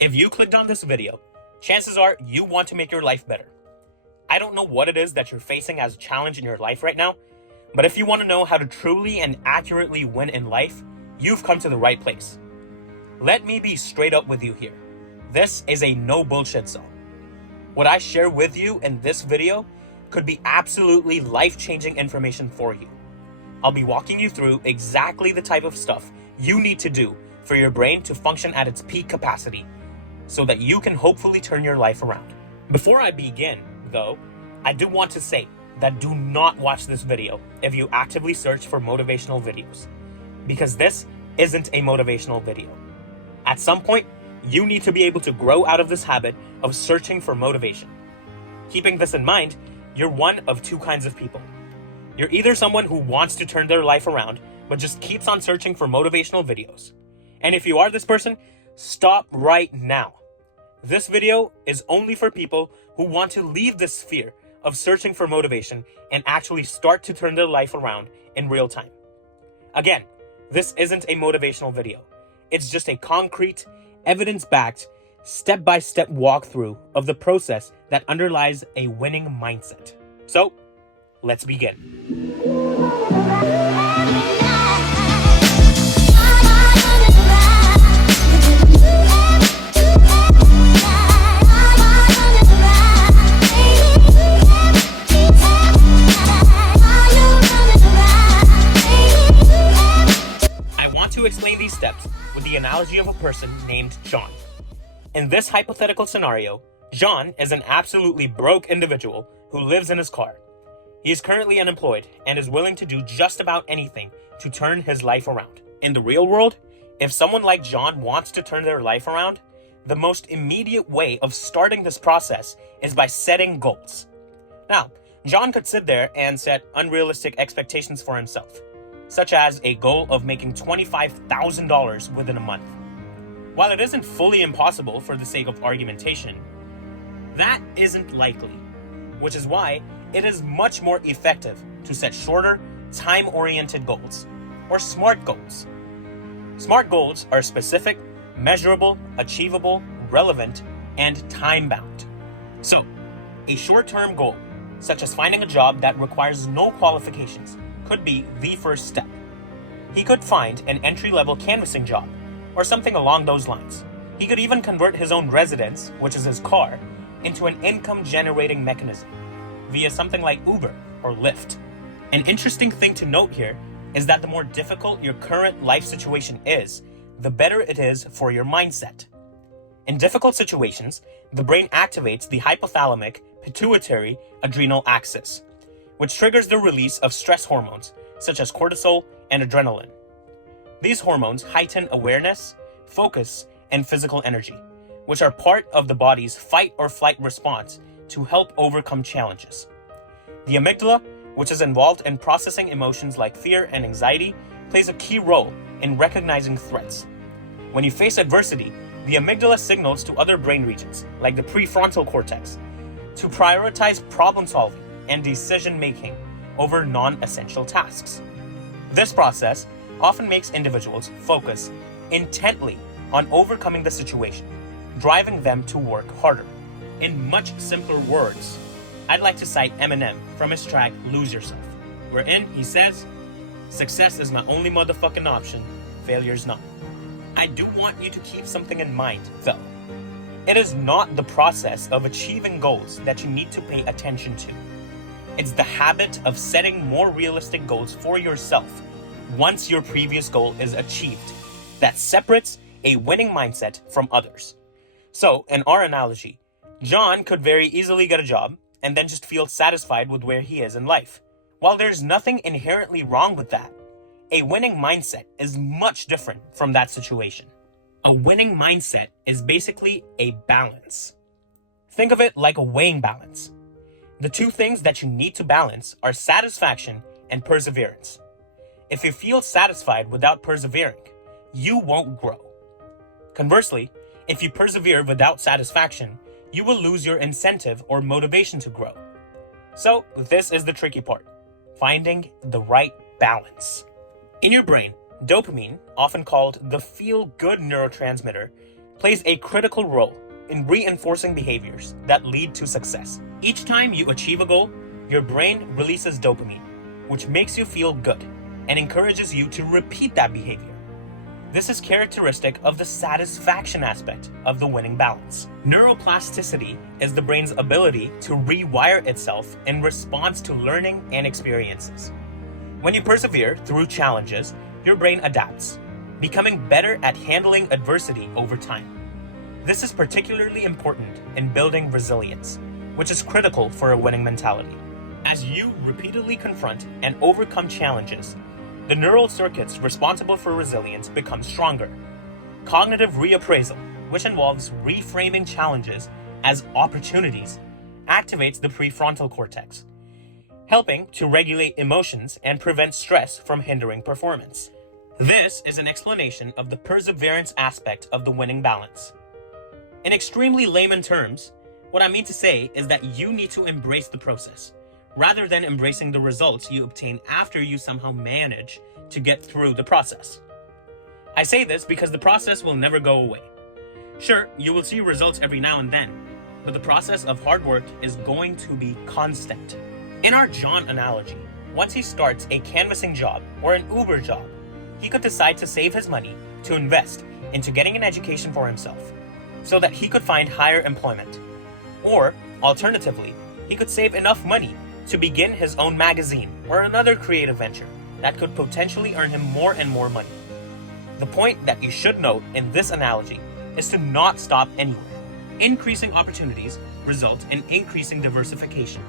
If you clicked on this video, chances are you want to make your life better. I don't know what it is that you're facing as a challenge in your life right now, but if you want to know how to truly and accurately win in life, you've come to the right place. Let me be straight up with you here. This is a no bullshit zone. What I share with you in this video could be absolutely life-changing information for you. I'll be walking you through exactly the type of stuff you need to do for your brain to function at its peak capacity so that you can hopefully turn your life around. Before I begin, though, I do want to say that do not watch this video if you actively search for motivational videos, because this isn't a motivational video. At some point, you need to be able to grow out of this habit of searching for motivation. Keeping this in mind, you're one of two kinds of people. You're either someone who wants to turn their life around, but just keeps on searching for motivational videos. And if you are this person, stop right now. This video is only for people who want to leave this fear of searching for motivation and actually start to turn their life around in real time. Again, this isn't a motivational video. It's just a concrete, evidence-backed, step-by-step walkthrough of the process that underlies a winning mindset. So, let's begin. To explain these steps with the analogy of a person named John. In this hypothetical scenario, John is an absolutely broke individual who lives in his car. He is currently unemployed and is willing to do just about anything to turn his life around. In the real world, if someone like John wants to turn their life around, the most immediate way of starting this process is by setting goals. Now, John could sit there and set unrealistic expectations for himself, such as a goal of making $25,000 within a month. While it isn't fully impossible for the sake of argumentation, that isn't likely, which is why it is much more effective to set shorter, time-oriented goals, or SMART goals. SMART goals are specific, measurable, achievable, relevant, and time-bound. So, a short-term goal, such as finding a job that requires no qualifications, could be the first step. He could find an entry-level canvassing job, or something along those lines. He could even convert his own residence, which is his car, into an income-generating mechanism via something like Uber or Lyft. An interesting thing to note here is that the more difficult your current life situation is, the better it is for your mindset. In difficult situations, the brain activates the hypothalamic pituitary adrenal axis, which triggers the release of stress hormones, such as cortisol and adrenaline. These hormones heighten awareness, focus, and physical energy, which are part of the body's fight or flight response to help overcome challenges. The amygdala, which is involved in processing emotions like fear and anxiety, plays a key role in recognizing threats. When you face adversity, the amygdala signals to other brain regions, like the prefrontal cortex, to prioritize problem solving and decision-making over non-essential tasks. This process often makes individuals focus intently on overcoming the situation, driving them to work harder. In much simpler words, I'd like to cite Eminem from his track Lose Yourself, wherein he says, "Success is my only motherfucking option, failure's not." I do want you to keep something in mind, though. It is not the process of achieving goals that you need to pay attention to. It's the habit of setting more realistic goals for yourself once your previous goal is achieved that separates a winning mindset from others. So, in our analogy, John could very easily get a job and then just feel satisfied with where he is in life. While there's nothing inherently wrong with that, a winning mindset is much different from that situation. A winning mindset is basically a balance. Think of it like a weighing balance. The two things that you need to balance are satisfaction and perseverance. If you feel satisfied without persevering, you won't grow. Conversely, if you persevere without satisfaction, you will lose your incentive or motivation to grow. So, this is the tricky part, finding the right balance. In your brain, dopamine, often called the feel-good neurotransmitter, plays a critical role in reinforcing behaviors that lead to success. Each time you achieve a goal, your brain releases dopamine, which makes you feel good and encourages you to repeat that behavior. This is characteristic of the satisfaction aspect of the winning balance. Neuroplasticity is the brain's ability to rewire itself in response to learning and experiences. When you persevere through challenges, your brain adapts, becoming better at handling adversity over time. This is particularly important in building resilience, which is critical for a winning mentality. As you repeatedly confront and overcome challenges, the neural circuits responsible for resilience become stronger. Cognitive reappraisal, which involves reframing challenges as opportunities, activates the prefrontal cortex, helping to regulate emotions and prevent stress from hindering performance. This is an explanation of the perseverance aspect of the winning balance. In extremely layman terms, what I mean to say is that you need to embrace the process, rather than embracing the results you obtain after you somehow manage to get through the process. I say this because the process will never go away. Sure, you will see results every now and then, but the process of hard work is going to be constant. In our John analogy, once he starts a canvassing job or an Uber job, he could decide to save his money to invest into getting an education for himself so that he could find higher employment. Or, alternatively, he could save enough money to begin his own magazine or another creative venture that could potentially earn him more and more money. The point that you should note in this analogy is to not stop anywhere. Increasing opportunities result in increasing diversification,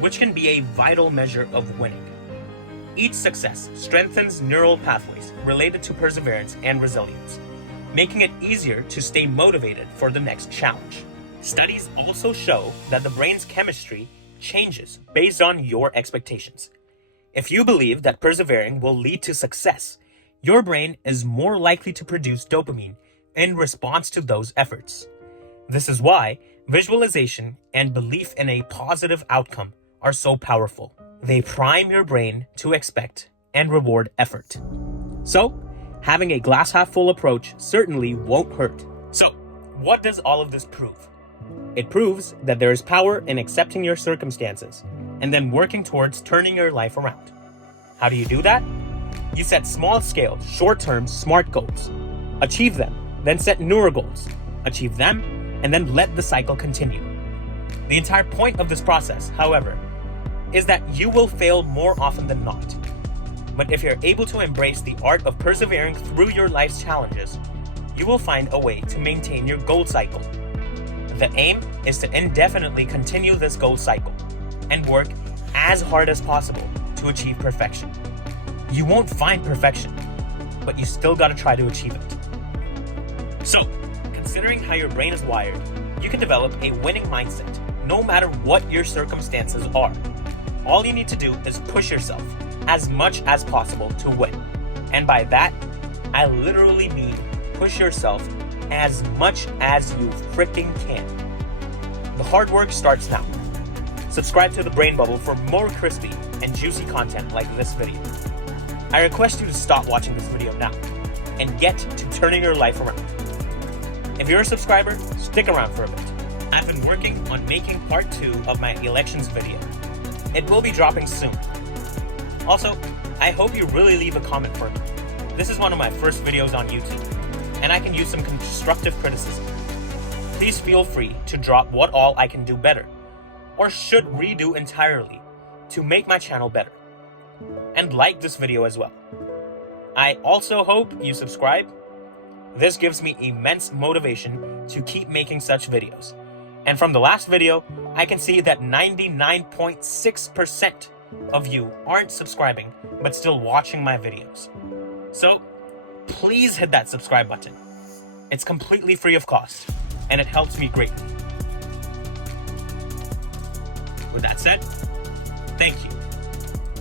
which can be a vital measure of winning. Each success strengthens neural pathways related to perseverance and resilience, making it easier to stay motivated for the next challenge. Studies also show that the brain's chemistry changes based on your expectations. If you believe that persevering will lead to success, your brain is more likely to produce dopamine in response to those efforts. This is why visualization and belief in a positive outcome are so powerful. They prime your brain to expect and reward effort. So, having a glass half full approach certainly won't hurt. So, what does all of this prove? It proves that there is power in accepting your circumstances and then working towards turning your life around. How do you do that? You set small-scale, short-term, SMART goals. Achieve them, then set newer goals. Achieve them, and then let the cycle continue. The entire point of this process, however, is that you will fail more often than not. But if you're able to embrace the art of persevering through your life's challenges, you will find a way to maintain your goal cycle. The aim is to indefinitely continue this goal cycle and work as hard as possible to achieve perfection. You won't find perfection, but you still gotta try to achieve it. So, considering how your brain is wired, you can develop a winning mindset no matter what your circumstances are. All you need to do is push yourself as much as possible to win. And by that, I literally mean push yourself as much as you freaking can. The hard work starts now. Subscribe to the Brain Bubble for more crispy and juicy content like this video. I request you to stop watching this video now and get to turning your life around. If you're a subscriber, stick around for a bit. I've been working on making part 2 of my elections video. It will be dropping soon. Also, I hope you really leave a comment for me. This is one of my first videos on YouTube, and I can use some constructive criticism. Please feel free to drop what all I can do better, or should redo entirely to make my channel better. And like this video as well. I also hope you subscribe. This gives me immense motivation to keep making such videos. And from the last video, I can see that 99.6% of you aren't subscribing, but still watching my videos. So, please hit that subscribe button. It's completely free of cost, and it helps me greatly. With that said, thank you.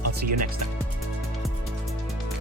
I'll see you next time.